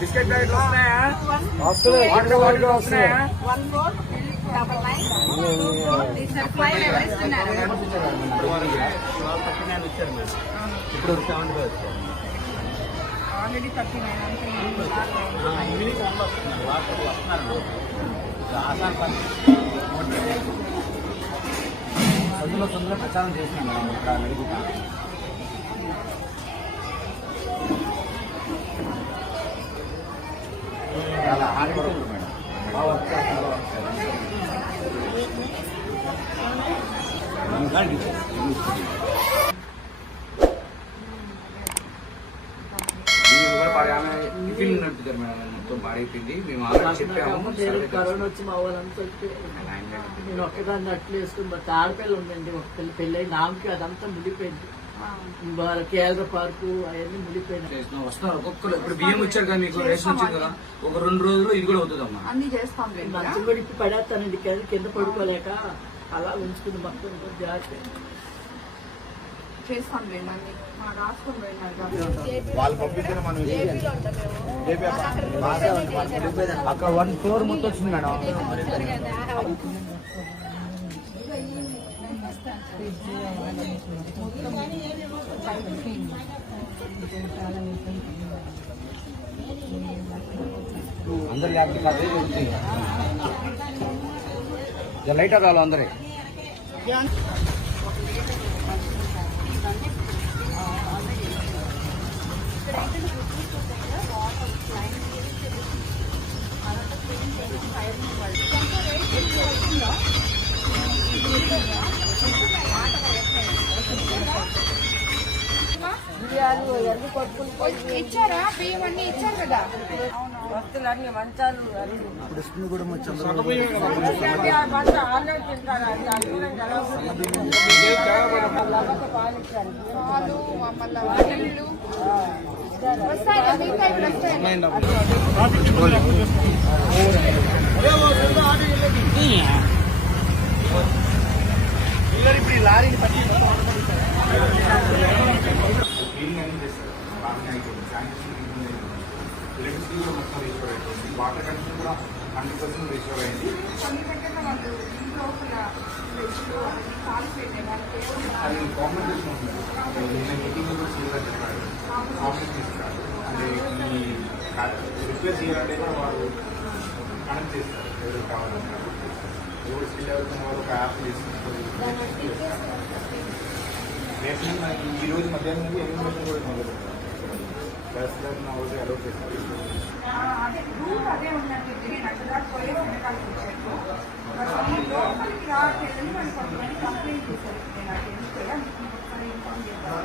Biscuit ప్యాకెట్లు వస్తున్నాయా? వస్తున్నాయా? ఇప్పుడు ఆల్రెడీ 39 ఈవినింగ్ వస్తున్నారు సందులో ప్రచారం చేస్తున్నాం మేడం. ఇక్కడ చాలా హార్డ్ వర్క్ మేడం. టిఫిన్ నడుపుతారు మేడం. మొత్తం పాడైపోయింది. మేము ఆల్రెడీ చెప్పాము. కరోనా వచ్చి మా వాళ్ళంతా నేను ఒక్కదాన్ని అట్లు వేసుకుని మా ఆడపిల్ల ఉందండి. ఒక పెళ్ళి నామకి అదంతా ముడిపోయింది. కేరళ పార్కు అవన్నీ ముడిపోయినాయి. వస్తున్నారు ఒక్కొక్కరు. ఇప్పుడు బియ్యం వచ్చారు కదా, మీకు రేషన్ వచ్చింది కదా, ఒక 2 రోజుల్లో ఇది కూడా అవుతుందమ్మా. అన్ని చేస్తాం. మంచం కూడా ఇప్పుడు పడేస్తానండి, కింద పడుకోలేక అలా ఉంచుకుంది. మొత్తం జాగ్రత్త చేస్తాం లేదండి. మా రాష్ట్రం వాళ్ళు పంపించారు. మనం అక్కడ 1 ఫ్లోర్ మొత్తం వచ్చింది మేడం. అందరు ల్యాబ్కి కాదు లైటర్ రావాలి అందరే. ఇచ్చారా? బియ్యం అన్ని ఇచ్చారు కదా. వస్తువులు అన్ని మంచాలు కూడా ఇప్పుడు ఈ లారీని పట్టి ఎలక్ట్రిసిటీ కూడా మొత్తం రిస్టోర్ అయిపోయింది. వాటర్ కనెక్షన్ కూడా 100% రిస్టోర్ అయింది. అది కాంపెన్సేషన్ ఉంది. మీటింగ్ కూడా సీరియల్గా చెప్పారు. కాంపెన్సేషన్ ఇస్తారు. అంటే ఈ రిపేర్ చేయాలంటే కూడా వాళ్ళు కనెక్ట్ చేస్తారు. ఎవరు కావాలంటే ఎవరు స్కిల్ అవుతున్న వాళ్ళు ఒక యాప్ తీసుకుంటారు. ఈ రోజు మధ్యాహ్నం నుంచి ఎలిమినేషన్ కూడా మొదలు అలౌ చేస్తారు. అదే ఉన్నట్టు పోయే లోపలికి రావట్లేదని మనం కొంతమంది కంప్లైంట్ చేశారు. నేను ఇన్ఫార్మ్ చేద్దాం.